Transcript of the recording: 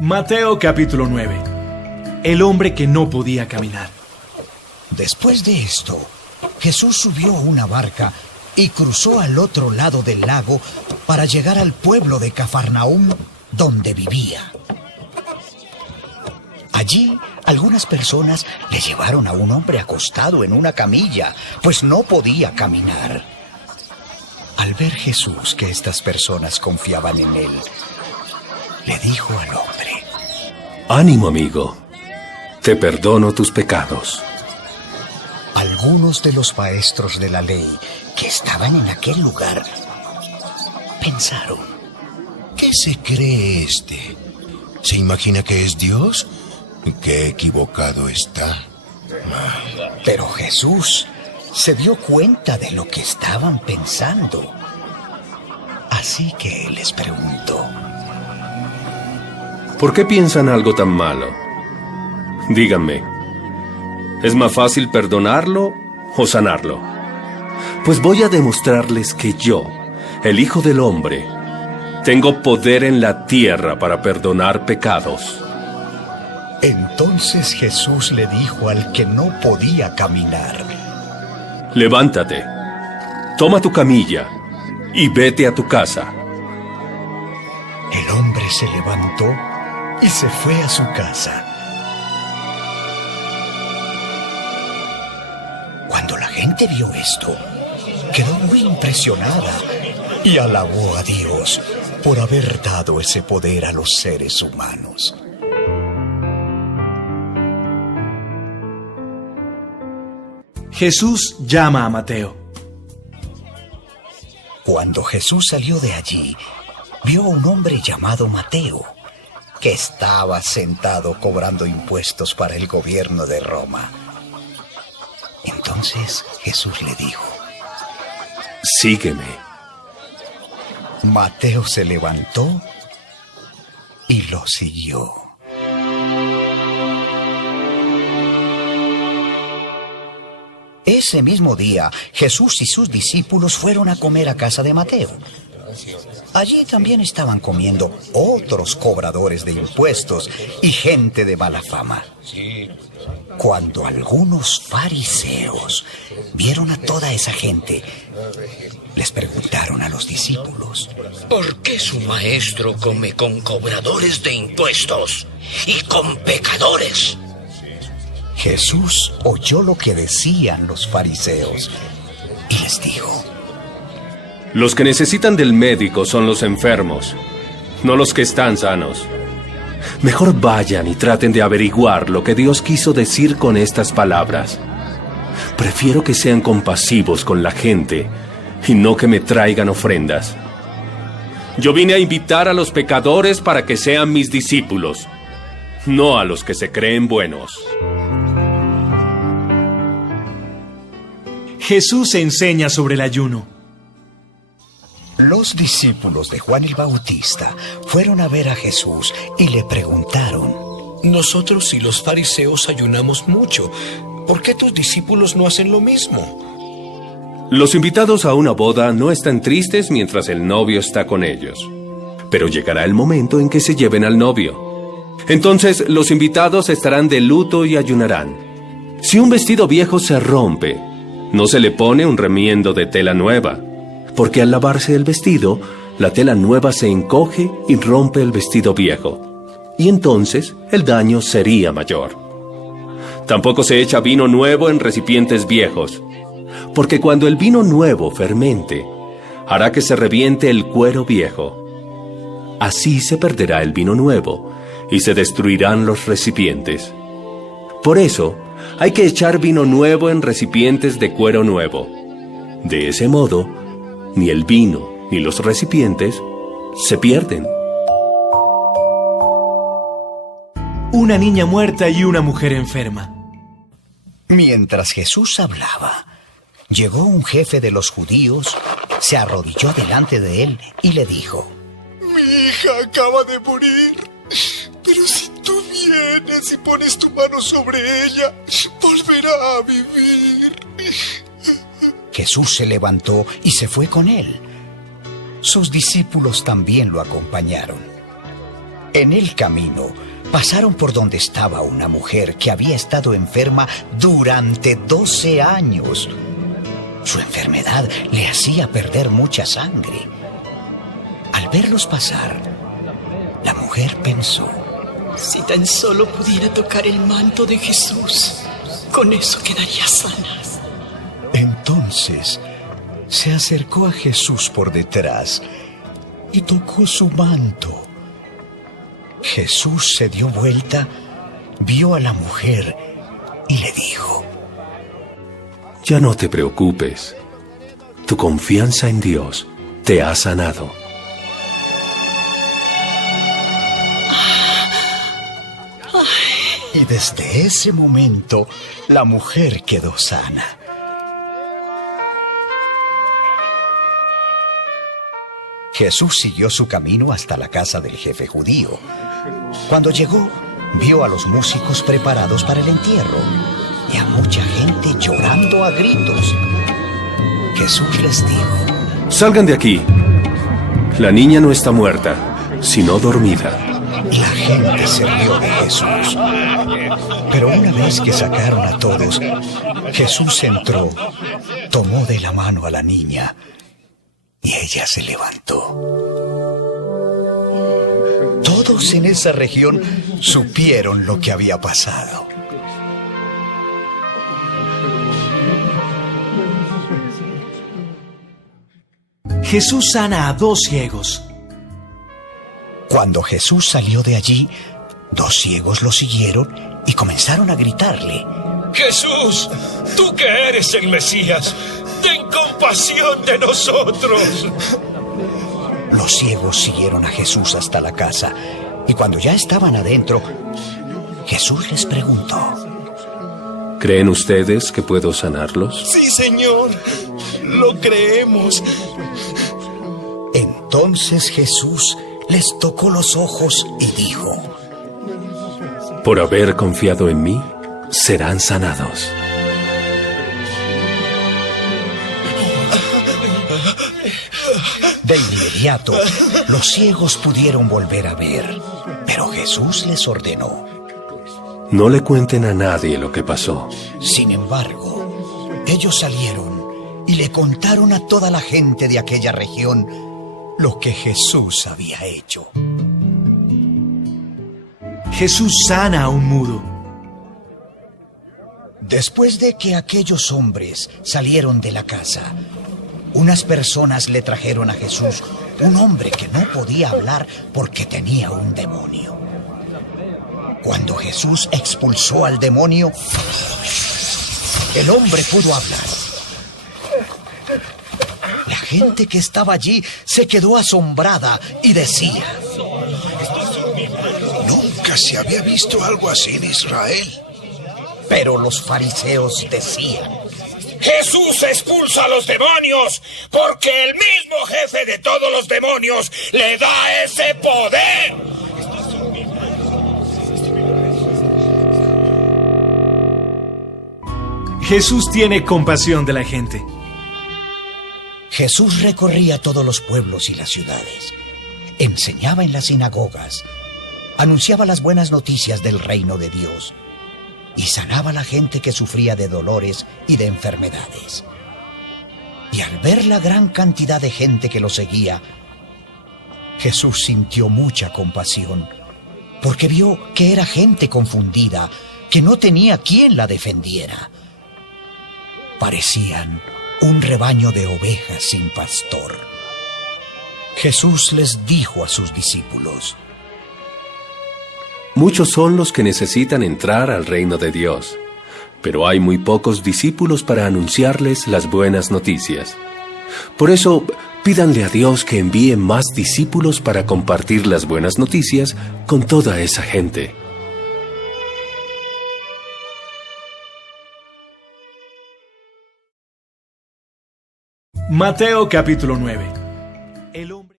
Mateo capítulo 9. El hombre que no podía caminar. Después de esto, Jesús subió a una barca y cruzó al otro lado del lago para llegar al pueblo de Cafarnaúm, donde vivía. Allí, algunas personas le llevaron a un hombre acostado en una camilla, pues no podía caminar. Al ver Jesús que estas personas confiaban en él, le dijo al hombre: «Ánimo, amigo, te perdono tus pecados». Algunos de los maestros de la ley que estaban en aquel lugar pensaron: ¿qué se cree este? ¿Se imagina que es Dios? ¡Qué equivocado está! Pero Jesús se dio cuenta de lo que estaban pensando. Así que les preguntó: ¿por qué piensan algo tan malo? Díganme, ¿es más fácil perdonarlo o sanarlo? Pues voy a demostrarles que yo, el Hijo del Hombre, tengo poder en la tierra para perdonar pecados. Entonces Jesús le dijo al que no podía caminar: levántate, toma tu camilla y vete a tu casa. El hombre se levantó y se fue a su casa. Cuando la gente vio esto, quedó muy impresionada y alabó a Dios por haber dado ese poder a los seres humanos. Jesús llama a Mateo. Cuando Jesús salió de allí, vio a un hombre llamado Mateo, que estaba sentado cobrando impuestos para el gobierno de Roma. Entonces Jesús le dijo: sígueme. Mateo se levantó y lo siguió. Ese mismo día, Jesús y sus discípulos fueron a comer a casa de Mateo. Allí también estaban comiendo otros cobradores de impuestos y gente de mala fama. Cuando algunos fariseos vieron a toda esa gente, les preguntaron a los discípulos: ¿por qué su maestro come con cobradores de impuestos y con pecadores? Jesús oyó lo que decían los fariseos y les dijo: los que necesitan del médico son los enfermos, no los que están sanos. Mejor vayan y traten de averiguar lo que Dios quiso decir con estas palabras. Prefiero que sean compasivos con la gente y no que me traigan ofrendas. Yo vine a invitar a los pecadores para que sean mis discípulos, no a los que se creen buenos. Jesús enseña sobre el ayuno. Los discípulos de Juan el Bautista fueron a ver a Jesús y le preguntaron: nosotros y los fariseos ayunamos mucho. ¿Por qué tus discípulos no hacen lo mismo? Los invitados a una boda no están tristes mientras el novio está con ellos. Pero llegará el momento en que se lleven al novio. Entonces los invitados estarán de luto y ayunarán. Si un vestido viejo se rompe, no se le pone un remiendo de tela nueva, porque al lavarse el vestido, la tela nueva se encoge y rompe el vestido viejo, y entonces el daño sería mayor. Tampoco se echa vino nuevo en recipientes viejos, porque cuando el vino nuevo fermente, hará que se reviente el cuero viejo. Así se perderá el vino nuevo, y se destruirán los recipientes. Por eso, hay que echar vino nuevo en recipientes de cuero nuevo. De ese modo, ni el vino ni los recipientes se pierden. Una niña muerta y una mujer enferma. Mientras Jesús hablaba, llegó un jefe de los judíos, se arrodilló delante de él y le dijo: mi hija acaba de morir, pero si tú vienes y pones tu mano sobre ella, volverá a vivir. Jesús se levantó y se fue con él. Sus discípulos también lo acompañaron. En el camino, pasaron por donde estaba una mujer que había estado enferma durante 12 años. Su enfermedad le hacía perder mucha sangre. Al verlos pasar, la mujer pensó: si tan solo pudiera tocar el manto de Jesús, con eso quedaría sana. Entonces, se acercó a Jesús por detrás y tocó su manto. Jesús se dio vuelta, vio a la mujer y le dijo: Ya no te preocupes. Tu confianza en Dios te ha sanado. Y desde ese momento, la mujer quedó sana. Jesús siguió su camino hasta la casa del jefe judío. Cuando llegó, vio a los músicos preparados para el entierro y a mucha gente llorando a gritos. Jesús les dijo: Salgan de aquí. La niña no está muerta, sino dormida. La gente se rió de Jesús. Pero una vez que sacaron a todos, Jesús entró, tomó de la mano a la niña y ella se levantó. Todos en esa región supieron lo que había pasado. Jesús sana a 2 ciegos. Cuando Jesús salió de allí, 2 ciegos lo siguieron y comenzaron a gritarle: Jesús, tú que eres el Mesías, ten compasión de nosotros. Los ciegos siguieron a Jesús hasta la casa, y cuando ya estaban adentro, Jesús les preguntó: ¿Creen ustedes que puedo sanarlos? Sí, Señor, lo creemos. Entonces Jesús les tocó los ojos y dijo: Por haber confiado en mí, serán sanados. De inmediato, los ciegos pudieron volver a ver, pero Jesús les ordenó: No le cuenten a nadie lo que pasó. Sin embargo, ellos salieron y le contaron a toda la gente de aquella región lo que Jesús había hecho. Jesús sana a un mudo. Después de que aquellos hombres salieron de la casa, unas personas le trajeron a Jesús un hombre que no podía hablar porque tenía un demonio. Cuando Jesús expulsó al demonio, el hombre pudo hablar. La gente que estaba allí se quedó asombrada y decía: Nunca se había visto algo así en Israel. Pero los fariseos decían: Jesús expulsa a los demonios porque el mismo jefe de todos los demonios le da ese poder. Jesús tiene compasión de la gente. Jesús recorría todos los pueblos y las ciudades, enseñaba en las sinagogas, anunciaba las buenas noticias del reino de Dios y sanaba a la gente que sufría de dolores y de enfermedades. Y al ver la gran cantidad de gente que lo seguía, Jesús sintió mucha compasión, porque vio que era gente confundida, que no tenía quien la defendiera. Parecían un rebaño de ovejas sin pastor. Jesús les dijo a sus discípulos: Muchos son los que necesitan entrar al reino de Dios, pero hay muy pocos discípulos para anunciarles las buenas noticias. Por eso, pídanle a Dios que envíe más discípulos para compartir las buenas noticias con toda esa gente. Mateo capítulo 9.